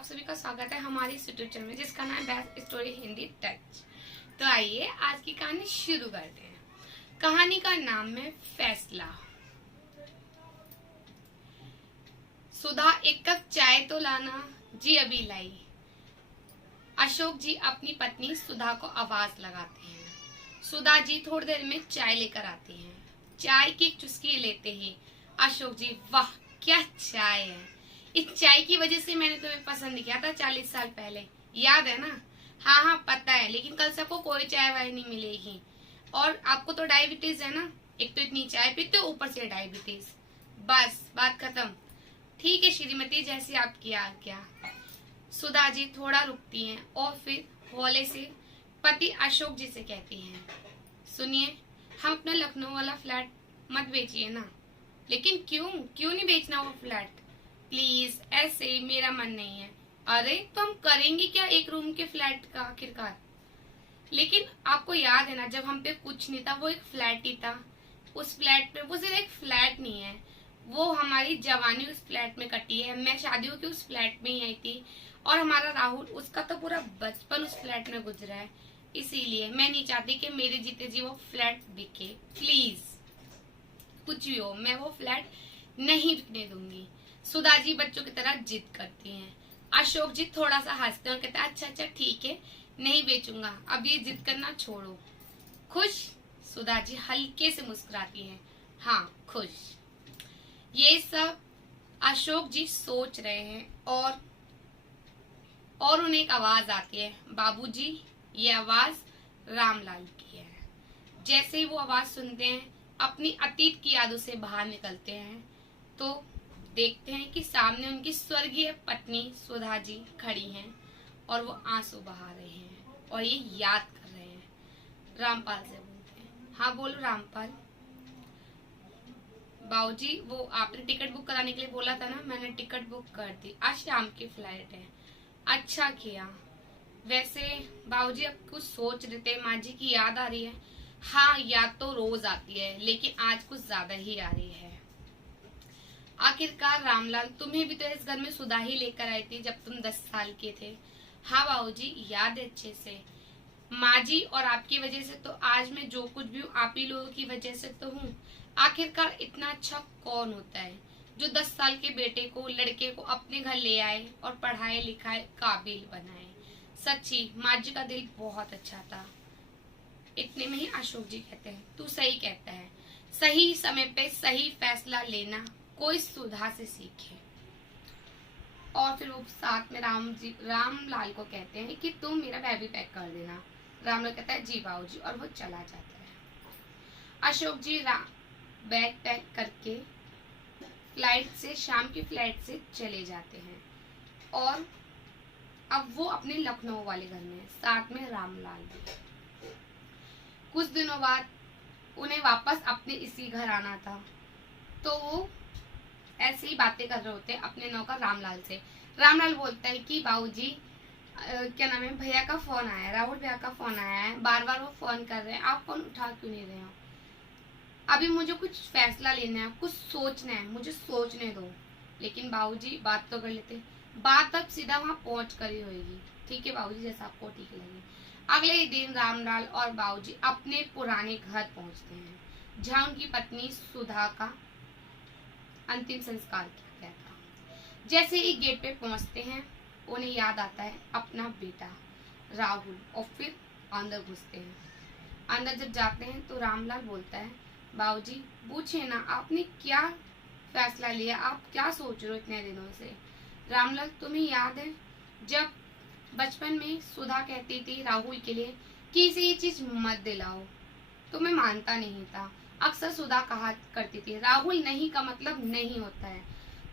आप सभी का स्वागत है हमारी इस यूट्यूब चैनल में जिसका नाम है बेस्ट स्टोरी हिंदी टच। तो आइए आज की कहानी शुरू करते हैं। कहानी का नाम है फैसला। सुधा एक कप चाय तो लाना। जी अभी लाई। अशोक जी अपनी पत्नी सुधा को आवाज लगाते हैं। सुधा जी थोड़ी देर में चाय लेकर आती हैं। चाय की एक चुस्की लेते ही अशोक जी, वाह क्या चाय है। इस चाय की वजह से मैंने तुम्हें पसंद किया था 40 साल पहले, याद है ना? हाँ हाँ पता है, लेकिन कल सबको कोई चाय वाय नहीं मिलेगी। और आपको तो डायबिटीज है ना, एक तो इतनी चाय पीते हो ऊपर से डायबिटीज। बस बात खत्म। ठीक है श्रीमती, जैसी आपकी आज्ञा। सुधा जी थोड़ा रुकती हैं और फिर हौले से पति अशोक जी से कहती हैं, सुनिए, हम अपना लखनऊ वाला फ्लैट मत बेचिए ना। लेकिन क्यों क्यों नहीं बेचना वो फ्लैट? प्लीज, ऐसे मेरा मन नहीं है। अरे तो हम करेंगे क्या एक रूम के फ्लैट का आखिरकार? लेकिन आपको याद है ना, जब हम पे कुछ नहीं था वो एक फ्लैट ही था। उस फ्लैट पे वो सिर्फ एक फ्लैट नहीं है, वो हमारी जवानी उस फ्लैट में कटी है। मैं शादी होकर उस फ्लैट में ही आई थी और हमारा राहुल, उसका तो पूरा बचपन उस फ्लैट में गुजरा है। इसीलिए मैं नहीं चाहती कि मेरे जीते जी वो फ्लैट बिके। प्लीज, कुछ भी हो, मैं वो फ्लैट नहीं बिकने दूंगी। सुधा जी बच्चों की तरह जिद करती हैं। अशोक जी थोड़ा सा हंसते हैं और कहते हैं, अच्छा अच्छा ठीक है, नहीं बेचूंगा, अब ये जिद करना छोड़ो। खुश? सुधा जी हल्के से मुस्कुराती हैं। हाँ खुश। ये सब अशोक जी सोच रहे हैं और उन्हें एक आवाज आती है, बाबूजी। ये आवाज रामलाल की है। जैसे ही वो आवाज सुनते हैं, अपनी अतीत की यादों से बाहर निकलते हैं तो देखते हैं कि सामने उनकी स्वर्गीय पत्नी सुधा जी खड़ी हैं और वो आंसू बहा रहे हैं और ये याद कर रहे हैं। रामपाल से बोलते हैं, हाँ बोलो रामपाल। बाबूजी, वो आपने टिकट बुक कराने के लिए बोला था ना, मैंने टिकट बुक कर दी, आज शाम की फ्लाइट है। अच्छा किया। वैसे बाबूजी अब कुछ सोच रहे थे, माँ जी की याद आ रही है? हाँ याद तो रोज आती है, लेकिन आज कुछ ज्यादा ही आ रही है। आखिरकार रामलाल, तुम्हें भी तो इस घर में सुधा ही लेकर आई थी जब तुम 10 साल के थे। हाँ बाबूजी, याद है अच्छे से। माँ जी और आपकी वजह से तो आज मैं जो कुछ भी हूँ, आप ही लोगों की वजह से तो हूँ। आखिरकार इतना अच्छा कौन होता है जो 10 साल के बेटे को, लड़के को अपने घर ले आए और पढ़ाए लिखाए काबिल बनाए। सच्ची माँ जी का दिल बहुत अच्छा था। इतने में ही अशोक जी कहते हैं, तू सही कहता है, सही समय पे सही फैसला लेना कोई सुधा से सीखे। और फिर वो साथ में रामलाल को कहते हैं कि तुम मेरा बैग भी पैक कर देना। रामलाल कहता है जी बाबूजी, और वो चला जाता है। अशोक जी बैग पैक करके शाम की फ्लाइट से चले जाते हैं और अब वो अपने लखनऊ वाले घर में, साथ में रामलाल भी। कुछ दिनों बाद उन्हें वापस अपने इसी घर आना था, तो वो ऐसे ही बातें कर रहे होते हैं अपने नौकर रामलाल से। रामलाल बोलता है कि बाबूजी, क्या नाम है, भैया का फोन आया है, राहुल भैया का फोन आया है, बार बार वो फोन कर रहे हैं, आप फोन उठा क्यों नहीं रहे हो? अभी मुझे कुछ फैसला लेना है, कुछ सोचना है, मुझे सोचने दो। लेकिन बाबूजी बात तो कर लेते। बात अब सीधा वहां पहुंच कर ही होगी। ठीक है बाबूजी, जैसा आपको ठीक लगे। अगले ही दिन रामलाल और बाबूजी अपने पुराने घर पहुंचते हैं जहाँ उनकी पत्नी सुधा का अंतिम संस्कार किया गया था। जैसे ही गेट पे पहुंचते हैं, उन्हें याद आता है अपना बेटा राहुल और फिर अंदर घुसते हैं। अंदर जब जाते हैं तो रामलाल बोलता है, बाबूजी पूछे ना, आपने क्या फैसला लिया, आप क्या सोच रहे हो इतने दिनों से? रामलाल, तुम्हें याद है जब बचपन में सुधा कहती थी राहुल के लिए कि इसे ये चीज मत दिलाओ, तो मैं मानता नहीं था। अक्सर सुधा कहा करती थी, राहुल नहीं का मतलब नहीं होता है।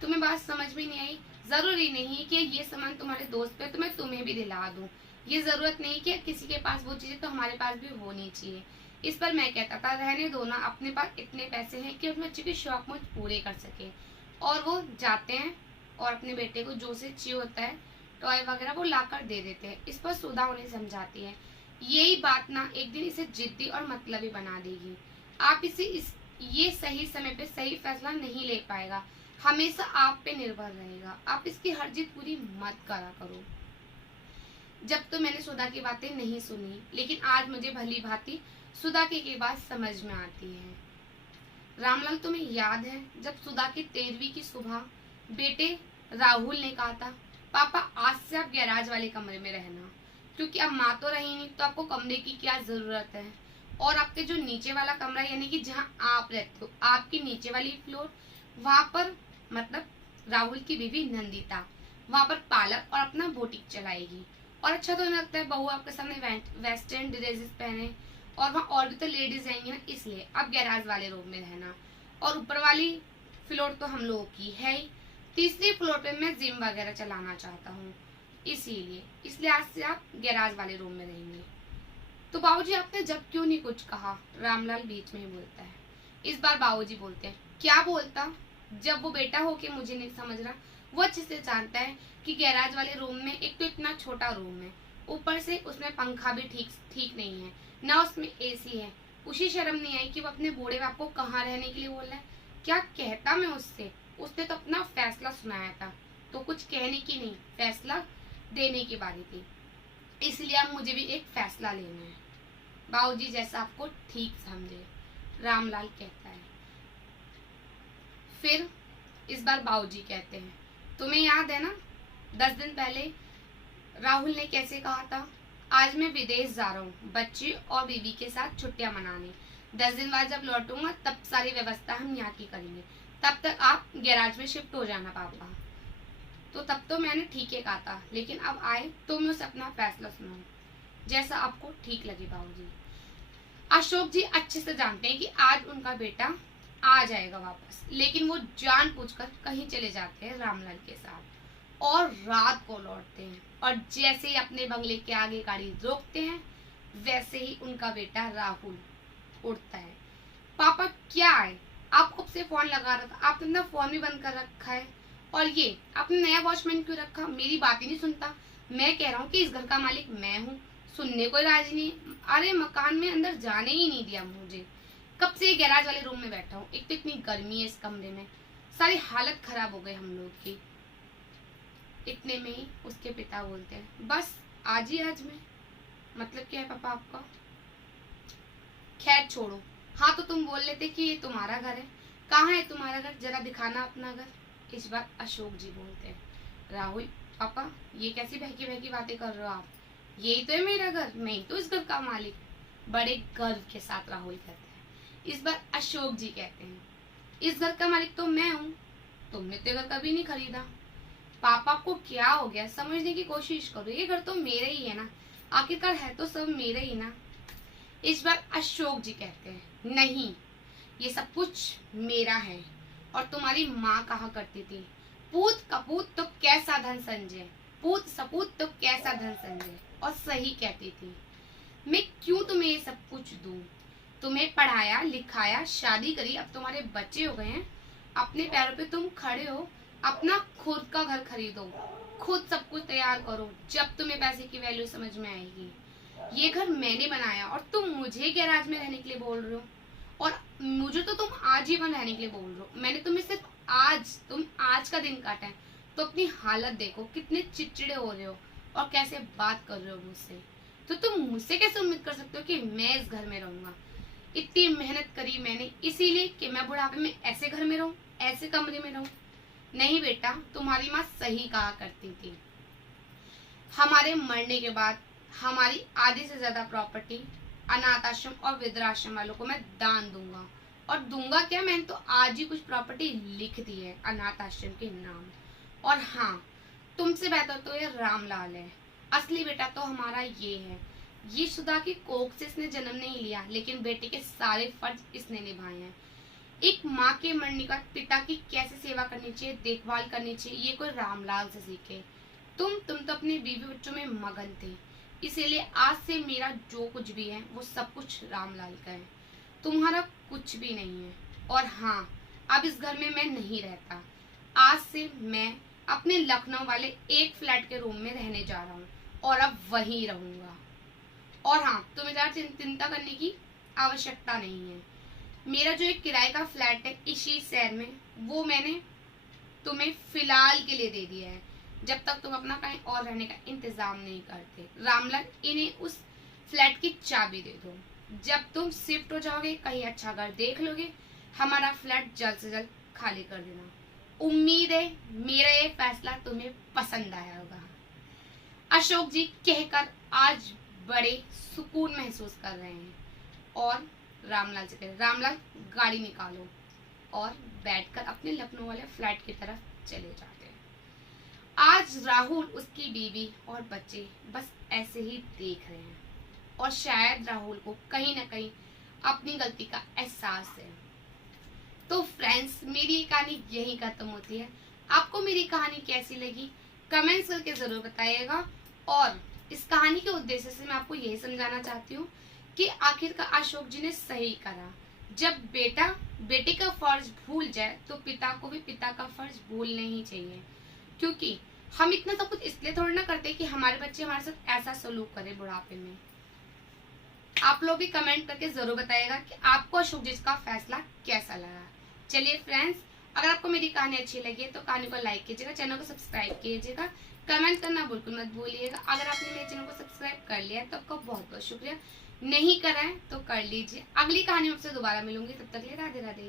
तुम्हें बात समझ में नहीं आई? जरूरी नहीं कि ये सामान तुम्हारे दोस्त पे तो मैं तुम्हें भी दिला दूं। ये जरूरत नहीं कि किसी के पास वो चीजें तो हमारे पास भी होनी चाहिए। इस पर मैं कहता था, रहने दो ना, अपने पास इतने पैसे हैं कि अपने बच्चे के शौक मुझ पूरे कर सके। और वो जाते हैं और अपने बेटे को जो से चाहिए होता है, टॉय वगैरह, वो लाकर दे देते हैं। इस पर सुधा उन्हें समझाती है, यही बात ना एक दिन इसे जिद्दी और मतलबी बना देगी। आप ये सही समय पे सही फैसला नहीं ले पाएगा। हमेशा आप पे निर्भर रहेगा। आप इसकी हर जिद पूरी मत करा करो। जब तो मैंने सुधा की बातें नहीं सुनी, लेकिन आज मुझे भली भांति सुधा की बात समझ में आती है। रामलाल, तुम्हें याद है जब सुधा की 13वीं की सुबह बेटे राहुल ने कहा था, पापा आज से आप गैराज वाले कमरे में रहना, क्योंकि अब माँ तो रही नहीं तो आपको कमरे की क्या जरूरत है। और आपके जो नीचे वाला कमरा यानी कि जहाँ आप रहते हो, आपकी नीचे वाली फ्लोर, वहां पर मतलब राहुल की बीवी नंदिता वहां पर पार्लर और अपना बुटीक चलाएगी। और अच्छा तो नहीं लगता है बहू आपके सामने वेस्टर्न ड्रेसेस पहने, और वहाँ और भी तो लेडीज आएंगी ना, इसलिए अब गैराज वाले रूम में रहना। और ऊपर वाली फ्लोर तो हम लोगों की है ही, तीसरी फ्लोर पे मैं जिम वगैरह चलाना चाहता हूँ, इसलिए आज से आप गैराज वाले रूम में रहेंगे। तो बाबूजी आपने जब क्यों नहीं कुछ कहा? रामलाल बीच में ही बोलता है। इस बार बाबूजी बोलते हैं, क्या बोलता? जब वो बेटा हो के मुझे नहीं समझ रहा। वो अच्छे से जानता है कि गैराज वाले रूम में एक तो इतना छोटा रूम है, ऊपर से उसमें पंखा भी ठीक नहीं है, ना उसमें एसी है। उसी शर्म नहीं आई कि वो अपने बूढ़े बाप को कहाँ रहने के लिए बोल रहा है। क्या कहता मैं उससे? उसने तो अपना फैसला सुनाया था, तो कुछ कहने की नहीं, फैसला देने की बारी थी। इसलिए अब मुझे भी एक फैसला लेना है। बाबूजी जैसा आपको ठीक समझे, रामलाल कहता है। फिर इस बार बाबूजी कहते हैं, तुम्हें याद है ना 10 दिन पहले राहुल ने कैसे कहा था, आज मैं विदेश जा रहा हूँ बच्चे और बीवी के साथ छुट्टियां मनाने। 10 दिन बाद जब लौटूंगा तब सारी व्यवस्था हम यहाँ की करेंगे, तब तक आप गैराज में शिफ्ट हो जाना पापा। तो तब तो मैंने ठीक है कहा था, लेकिन अब आए तो मैं उसे अपना फैसला सुनाऊं, जैसा आपको ठीक लगे बाबूजी। अशोक जी अच्छे से जानते हैं कि आज उनका बेटा आ जाएगा वापस, लेकिन वो जानबूझकर कहीं चले जाते हैं रामलाल के साथ और रात को लौटते हैं। और जैसे ही अपने बंगले के आगे गाड़ी रोकते हैं, वैसे ही उनका बेटा राहुल उठता है। पापा क्या है? आप कब से फोन लगा रहा था, आपने अपना फोन भी बंद कर रखा है, और ये आपने नया वॉचमैन क्यों रखा? मेरी बात ही नहीं सुनता। मैं कह रहा हूँ कि इस घर का मालिक मैं हूँ, सुनने को राजी नहीं। अरे मकान में अंदर जाने ही नहीं दिया मुझे। कब से गैराज वाले रूम में बैठा हूँ, एक तो इतनी गर्मी है इस कमरे में, सारी हालत खराब हो गई हम लोग की। इतने में ही उसके पिता बोलते हैं, बस आज ही आज में? मतलब क्या है पापा आपका? खैर छोड़ो, हाँ तो तुम बोल लेते कि ये तुम्हारा घर है, कहाँ है तुम्हारा घर, जरा दिखाना अपना घर। इस बार अशोक जी बोलते हैं, राहुल पापा ये कैसी बहकी बहकी बातें कर रहे हो आप, यही तो है मेरा घर, मैं ही तो इस घर का मालिक। बड़े गर्व के साथ राहुल कहते हैं। इस बार अशोक जी कहते हैं, इस घर का मालिक तो मैं हूँ, तुमने तो घर कभी नहीं खरीदा। पापा को क्या हो गया, समझने की कोशिश करो, ये घर तो मेरे ही है ना, आखिरकार है तो सब मेरे ही ना। इस बार अशोक जी कहते हैं, नहीं ये सब कुछ मेरा है। और तुम्हारी माँ कहा करती थी, पूत कपूत तो कैसा धन संजय, पूत सपूत तो कैसा धन संजय। और सही कहती थी। मैं क्यों तुम्हें ये सब कुछ दूं? तुम्हें पढ़ाया लिखाया, शादी करी, अब तुम्हारे बच्चे हो गए हैं, अपने पैरों पे तुम खड़े हो, अपना खुद का घर खरीदो, खुद सब कुछ तैयार करो, जब तुम्हें पैसे की वैल्यू समझ में आएगी। ये घर मैंने बनाया और तुम मुझे गैराज में रहने के लिए बोल रहे हो, और मुझे तो तुम आजीवन रहने के लिए बोल रहे हो। मैंने तुम्हें सिर्फ तुम आज का दिन काटा है, तो अपनी हालत देखो, कितने चिड़चिड़े हो रहे हो और कैसे बात कर रहे हो मुझसे। तो तुम मुझसे कैसे उम्मीद कर सकते हो कि मैं इस घर में रहूंगा? इतनी मेहनत करी मैंने इसीलिए कि मैं बुढ़ापे में ऐसे घर में रहूं, ऐसे कमरे में रहूं? नहीं बेटा, तुम्हारी माँ सही कहा करती थी, हमारे मरने के बाद हमारी आधी से ज्यादा प्रॉपर्टी अनाथ आश्रम और वृद्धाश्रम वालों को मैं दान दूंगा। और दूंगा क्या, मैंने तो आज ही कुछ प्रॉपर्टी लिख दी है अनाथ आश्रम के नाम। और हाँ, तुमसे बेहतर तो ये रामलाल है, असली बेटा तो हमारा ये है। ये सुधा की कोख से इसने जन्म नहीं लिया, लेकिन बेटे के सारे फर्ज इसने निभाए हैं। एक माँ के मरने का पिता की कैसे सेवा करनी चाहिए, देखभाल करनी चाहिए, ये कोई रामलाल से सीखे। तुम तो अपने बीवी बच्चों में मगन थे, इसीलिए आज से मेरा जो कुछ भी है वो सब कुछ रामलाल का है, तुम्हारा कुछ भी नहीं है। और हाँ, अब इस घर में मैं नहीं रहता, आज से मैं अपने लखनऊ वाले एक फ्लैट के रूम में रहने जा रहा हूँ और अब वहीं रहूंगा। और हाँ, तुम्हें ज्यादा चिंता करने की आवश्यकता नहीं है। मेरा जो एक किराए का फ्लैट है इसी शहर में, वो मैंने तुम्हें फिलहाल के लिए दे दिया है, जब तक तुम अपना कहीं और रहने का इंतजाम नहीं करते। रामलाल, इन्हें उस फ्लैट की चाबी दे दो। जब तुम शिफ्ट हो जाओगे, कहीं अच्छा घर देख लोगे, हमारा फ्लैट जल्द से जल्द खाली कर देना। उम्मीद है मेरा ये फैसला तुम्हें पसंद आया होगा। अशोक जी कहकर आज बड़े सुकून महसूस कर रहे हैं और रामलाल से कह रहे, रामलाल गाड़ी निकालो, और बैठकर अपने लखनऊ वाले फ्लैट की तरफ चले जाते हैं। आज राहुल, उसकी बीवी और बच्चे बस ऐसे ही देख रहे हैं और शायद राहुल को कहीं ना कहीं अपनी गलती का एहसास है। तो फ्रेंड्स, मेरी ये कहानी यही खत्म होती है। आपको मेरी कहानी कैसी लगी कमेंट्स करके जरूर बताइएगा। और इस कहानी के उद्देश्य से मैं आपको यही समझाना चाहती हूँ कि आखिरकार अशोक जी ने सही करा। जब बेटा बेटे का फर्ज भूल जाए तो पिता को भी पिता का फर्ज भूलना ही चाहिए, क्योंकि हम इतना सब कुछ इसलिए थोड़ी ना करते कि हमारे बच्चे हमारे साथ ऐसा सलूक करे बुढ़ापे में। आप लोग भी कमेंट करके जरूर बताइएगा कि आपको अशोक जी का फैसला कैसा लगा। चलिए फ्रेंड्स, अगर आपको मेरी कहानी अच्छी लगी है तो कहानी को लाइक कीजिएगा, चैनल को सब्सक्राइब कीजिएगा, कमेंट करना बिल्कुल मत भूलिएगा। अगर आपने मेरे चैनल को सब्सक्राइब कर लिया है तो आपका बहुत बहुत शुक्रिया, नहीं करा है तो कर लीजिए। अगली कहानी में आपसे दोबारा मिलूंगी, तब तक के लिए राधे राधे।